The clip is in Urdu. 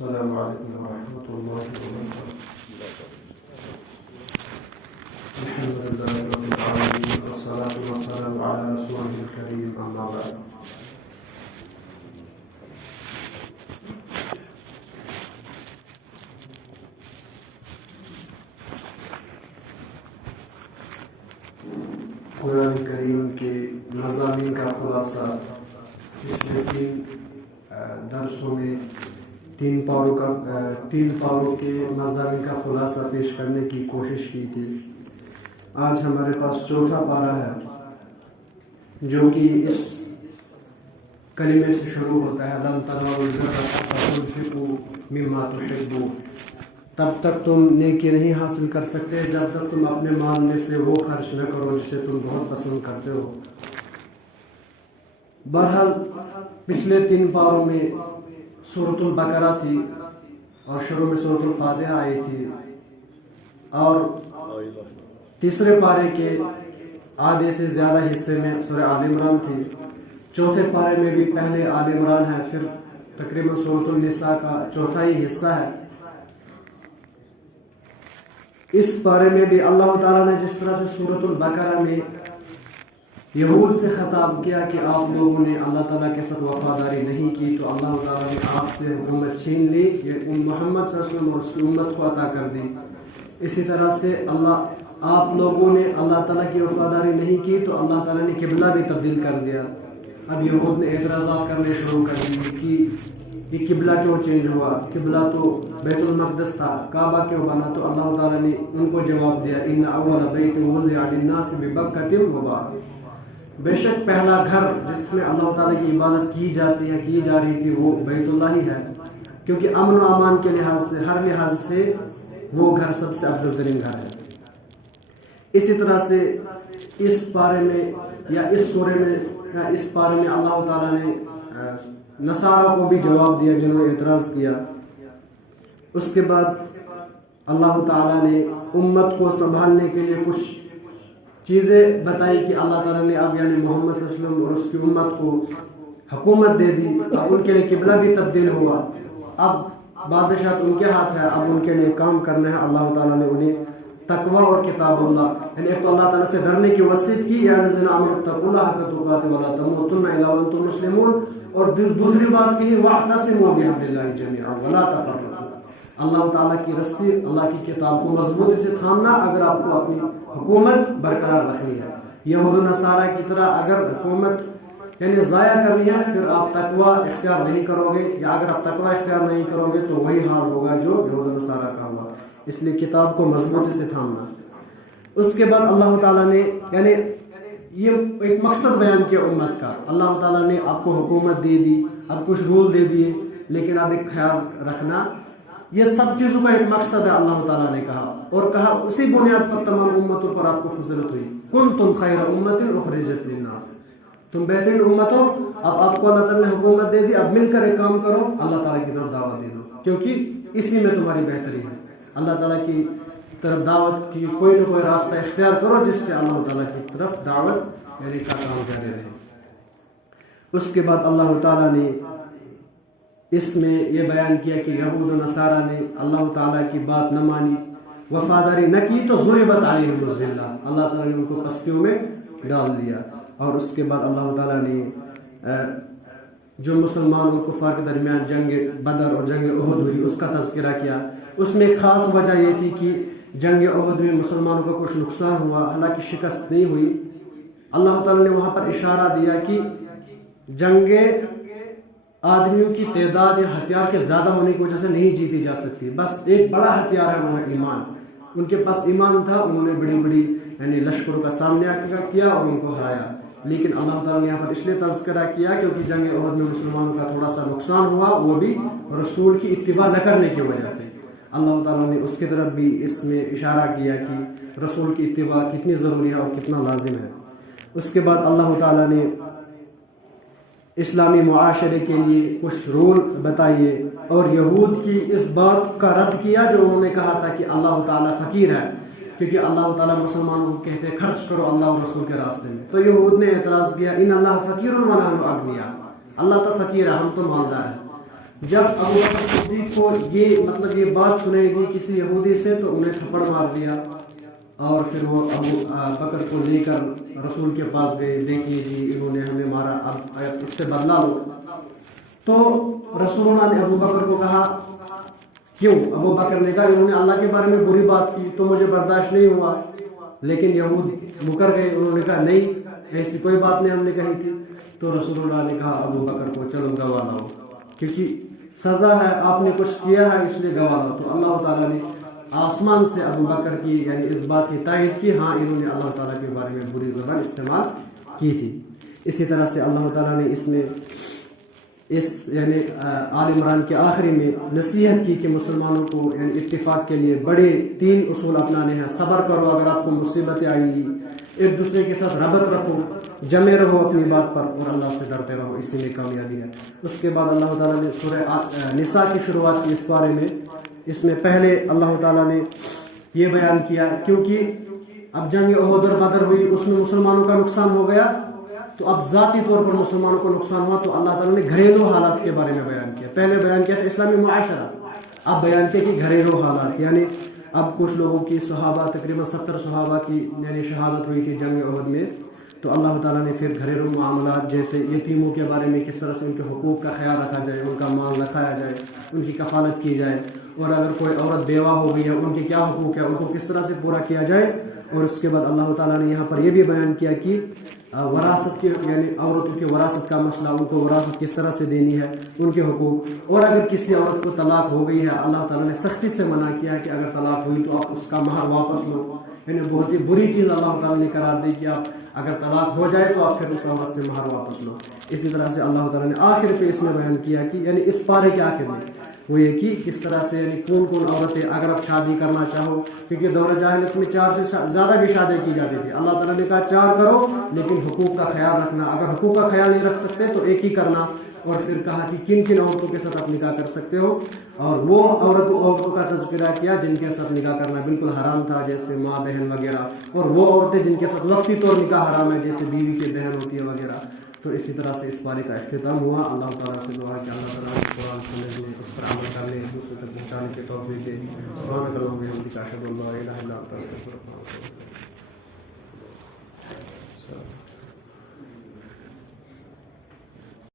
السلام علیکم ورحمۃ اللہ وبرکاتہ. الحمد للہ رب العالمین والصلاة والسلام علی رسولہ الکریم اما بعد. قرآن کریم کے مضامین کا خلاصہ پچھلے 3 درسوں میں 3 پاروں کے مضامین کا خلاصہ پیش کرنے کی کوشش کی تھی. آج ہمارے پاس چوتھا پارہ ہے جو کہ اس کلمے سے شروع ہوتا ہے لن تنالوا البر حتى تنفقوا مما تحبون. تب تک تم نیکی نہیں حاصل کر سکتے جب تک تم اپنے مال میں سے وہ خرچ نہ کرو جسے تم بہت پسند کرتے ہو. بہرحال پچھلے 3 پاروں میں سورۃ البقرہ تھی اور شروع میں سورۃ الفاتحہ آئی تھی اور تیسرے پارے کے آدھے سے زیادہ حصے میں سورہ آل عمران تھی. چوتھے پارے میں بھی پہلے آل عمران ہے، پھر تقریباً سورۃ النساء کا چوتھائی حصہ ہے. اس پارے میں بھی اللہ تعالیٰ نے جس طرح سے سورۃ البقرہ میں یہود سے خطاب کیا کہ آپ لوگوں نے اللہ تعالیٰ کے ساتھ وفاداری نہیں کی تو اللہ تعالیٰ نے آپ سے حکومت چھین لی، یہ محمد صلی اللہ علیہ وسلم اور اس کی امت کو عطا کر دی. اسی طرح سے آپ لوگوں نے اللہ تعالیٰ کی وفاداری نہیں کی تو اللہ تعالیٰ نے قبلہ بھی تبدیل کر دیا. اب یہود نے اعتراضات کرنے شروع کر دیے کہ یہ قبلہ کیوں چینج ہوا، قبلہ تو بیت المقدس تھا، کعبہ کیوں بنا؟ تو اللہ تعالیٰ نے ان کو جواب دیا ان اول بیت وضع للناس ببکۃ مبارک. بے شک پہلا گھر جس میں اللہ تعالیٰ کی عبادت کی جا رہی تھی وہ بیت اللہ ہی ہے، کیونکہ امن و امان کے لحاظ سے ہر لحاظ سے وہ گھر سب سے افضل ترین گھر ہے. اسی طرح سے اس پارے میں یا اس سورے میں یا اس پارے میں اللہ تعالیٰ نے نصارہ کو بھی جواب دیا جنہوں نے اعتراض کیا. اس کے بعد اللہ تعالیٰ نے امت کو سنبھالنے کے لیے کچھ چیزیں بتائی کہ اللہ تعالیٰ نے اب یعنی محمد صلی اللہ علیہ وسلم اور اس کی امت کو حکومت دے دی. اب ان کے لیے قبلہ بھی تبدیل ہوا، اب بادشاہت ان کے ہاتھ ہے، اب ان کے لیے کام کرنا ہے. اللہ تعالیٰ نے انہیں تقوی اور کتاب اللہ یعنی ایک تو اللہ تعالیٰ سے ڈرنے کی وصیت کی یا الذین آمنوا اتقوا اللہ حق تقاته ولا تموتن الا وانتم مسلمون، اور دوسری بات کہی واعتصموا بحبل اللہ جميعا ولا تفرقوا. اللہ تعالیٰ کی رسی اللہ کی کتاب کو مضبوطی سے تھامنا اگر آپ کو اپنی حکومت برقرار رکھنی ہے. یہود و نصارہ کی طرح اگر حکومت یعنی ضائع کرنی ہے پھر آپ تقوی اختیار نہیں کرو گے، یا اگر آپ تقوی اختیار نہیں کرو گے تو وہی حال ہوگا جو یہود و نصارہ کا ہوا. اس لیے کتاب کو مضبوطی سے تھامنا. اس کے بعد اللہ تعالیٰ نے یعنی یہ ایک مقصد بیان کیا امت کا. اللہ تعالیٰ نے آپ کو حکومت دے دی، اب کچھ رول دے دیے، لیکن اب ایک خیال رکھنا یہ سب چیزوں کا ایک مقصد ہے. اللہ تعالیٰ نے کہا اور کہا اسی بنیاد پر تمام امتوں پر آپ کو فضیلت ہوئی. کنتم خیر امت اخرجت للناس، تم بہترین امت ہو. اب آپ کو اللہ تعالیٰ نے حکومت دے دی، اب مل کر ایک کام کرو، اللہ تعالیٰ کی طرف دعوت دے دو، کیونکہ اسی میں تمہاری بہتری ہے. اللہ تعالیٰ کی طرف دعوت کی کوئی نہ کوئی راستہ اختیار کرو جس سے اللہ تعالیٰ کی طرف دعوت یعنی کا کام جاری رہے. اس کے بعد اللہ تعالیٰ نے اس میں یہ بیان کیا کہ یہود و نصارہ نے اللہ تعالیٰ کی بات نہ مانی، وفاداری نہ کی تو ضربت علیہم الذلہ، اللہ تعالیٰ نے ان کو پستیوں میں ڈال دیا. اور اس کے بعد اللہ تعالیٰ نے جو مسلمان اور کفار کے درمیان جنگ بدر اور جنگ احد ہوئی اس کا تذکرہ کیا. اس میں ایک خاص وجہ یہ تھی کہ جنگ احد میں مسلمانوں کا کچھ نقصان ہوا، حالانکہ شکست نہیں ہوئی. اللہ تعالیٰ نے وہاں پر اشارہ دیا کہ جنگ آدمیوں کی تعداد یا ہتھیار کے زیادہ ہونے کی وجہ سے نہیں جیتی جا سکتی، بس ایک بڑا ہتھیار ہے وہ ہے ایمان. ان کے پاس ایمان تھا، انہوں نے بڑی بڑی یعنی لشکروں کا سامنا کیا اور ان کو ہرایا. لیکن اللہ تعالیٰ نے یہاں پر اس لیے تذکرہ کیا کیونکہ جنگ احد میں مسلمانوں کا تھوڑا سا نقصان ہوا، وہ بھی رسول کی اتباع نہ کرنے کی وجہ سے. اللہ تعالیٰ نے اس کی طرف بھی اس میں اشارہ کیا کہ رسول کی اتباع کتنی ضروری ہے اور کتنا لازم ہے. اس کے بعد اللہ تعالیٰ نے اسلامی معاشرے کے لیے کچھ رول بتائیے اور یہود کی اس بات کا رد کیا جو انہوں نے کہا تھا کہ اللہ تعالیٰ فقیر ہے، کیونکہ اللہ تعالیٰ مسلمانوں کو کہتے خرچ کرو اللہ اور رسول کے راستے میں. تو یہود نے اعتراض کیا ان اللہ فقیر ونحن اغنیاء، اللہ تو فقیر ہے ہم تو مالدار ہیں. جب ابو بکر صدیق کو یہ بات سنائی دی کسی یہودی سے تو انہیں تھپڑ مار دیا، اور پھر وہ ابو بکر کو لے کر رسول کے پاس گئے، دیکھیے جی انہوں نے ہمیں مارا، اب اس سے بدلہ لو۔ تو رسول اللہ نے ابو بکر کو کہا کیوں؟ ابو بکر نے کہا انہوں نے اللہ کے بارے میں بری بات کی تو مجھے برداشت نہیں ہوا، لیکن یہود مکر گئے، انہوں نے کہا نہیں ایسی کوئی بات نہیں ہم نے کہی تھی۔ تو رسول اللہ نے کہا ابو بکر کو چلو گواہ لاؤ، کیونکہ سزا ہے، آپ نے کچھ کیا ہے اس لیے گواہ لاؤ۔ تو اللہ تعالیٰ نے آسمان سے ابو بکر کی اس بات کی تائید کی، ہاں انہوں نے اللہ تعالیٰ کے بارے میں بری زبان استعمال کی تھی۔ اسی طرح سے اللہ تعالیٰ نے اس میں آل عمران کے آخری میں نصیحت کی کہ مسلمانوں کو اتفاق کے لیے بڑے 3 اصول اپنانے ہیں۔ صبر کرو اگر آپ کو مصیبتیں آئیں گی، ایک دوسرے کے ساتھ ربط رکھو، جمے رہو اپنی بات پر، اور اللہ سے ڈرتے رہو، اسی میں کامیابی ہے۔ اس کے بعد اللہ تعالیٰ نے سورہ نساء کی شروعات کی اس بارے میں۔ اس میں پہلے اللہ تعالیٰ نے یہ بیان کیا، کیونکہ اب جنگ احد اور بدر ہوئی، اس میں مسلمانوں کا نقصان ہو گیا، تو اب ذاتی طور پر مسلمانوں کو نقصان ہوا، تو اللہ تعالیٰ نے گھریلو حالات کے بارے میں بیان کیا۔ پہلے بیان کیا تھا اسلامی معاشرہ، اب بیان کیا کہ گھریلو حالات، اب کچھ لوگوں کی صحابہ تقریباً 70 صحابہ کی شہادت ہوئی تھی جنگ احد میں، تو اللہ تعالیٰ نے پھر گھریلو معاملات جیسے یتیموں کے بارے میں کس طرح سے ان کے حقوق کا خیال رکھا جائے، ان کا مال رکھایا جائے، ان کی کفالت کی جائے، اور اگر کوئی عورت بیوہ ہو گئی ہے ان کے کیا حقوق ہے، ان کو کس طرح سے پورا کیا جائے۔ اور اس کے بعد اللہ تعالیٰ نے یہاں پر یہ بھی بیان کیا کہ وراثت کے عورتوں کی وراثت کا مسئلہ، ان کو وراثت کس طرح سے دینی ہے، ان کے حقوق، اور اگر کسی عورت کو طلاق ہو گئی ہے اللہ تعالیٰ نے سختی سے منع کیا ہے کہ اگر طلاق ہوئی تو آپ اس کا مہر واپس لو، بہت ہی بری چیز اللہ تعالیٰ نے قرار دی کہ آپ اگر طلاق ہو جائے تو آپ پھر اس عورت سے مہر واپس لو۔ اسی طرح سے اللہ تعالیٰ نے آخر پہ اس میں بیان کیا کہ اس پارے کے آخر میں وہ یہ کہ کس طرح سے کون عورتیں اگر آپ شادی کرنا چاہو، کیونکہ دور جاہلیت میں 4 سے زیادہ بھی شادیاں کی جاتی تھی، اللہ تعالیٰ نے کہا 4 کرو لیکن حقوق کا خیال رکھنا، اگر حقوق کا خیال نہیں رکھ سکتے تو ایک ہی کرنا، اور پھر کہا کہ کن کن عورتوں کے ساتھ آپ نکاح کر سکتے ہو، اور وہ عورتوں کا تذکرہ کیا جن کے ساتھ نکاح کرنا بالکل حرام تھا، جیسے ماں بہن وغیرہ، اور وہ عورتیں جن کے ساتھ وقتی طور نکاح حرام ہے جیسے بیوی کی بہن ہوتی ہے وغیرہ۔ تو اسی طرح سے اس بارے کا اختتام ہوا۔ اللہ تعالیٰ سے دعا کہ اللہ تعالیٰ قرآن سمجھنے، اس پر عمل کرنے، دوسروں تک پہنچانے کے توفیق دے۔ سبحانک اللہم و بحمدک، اشہد ان لا الہ الا انت، استغفرک و اتوب الیک۔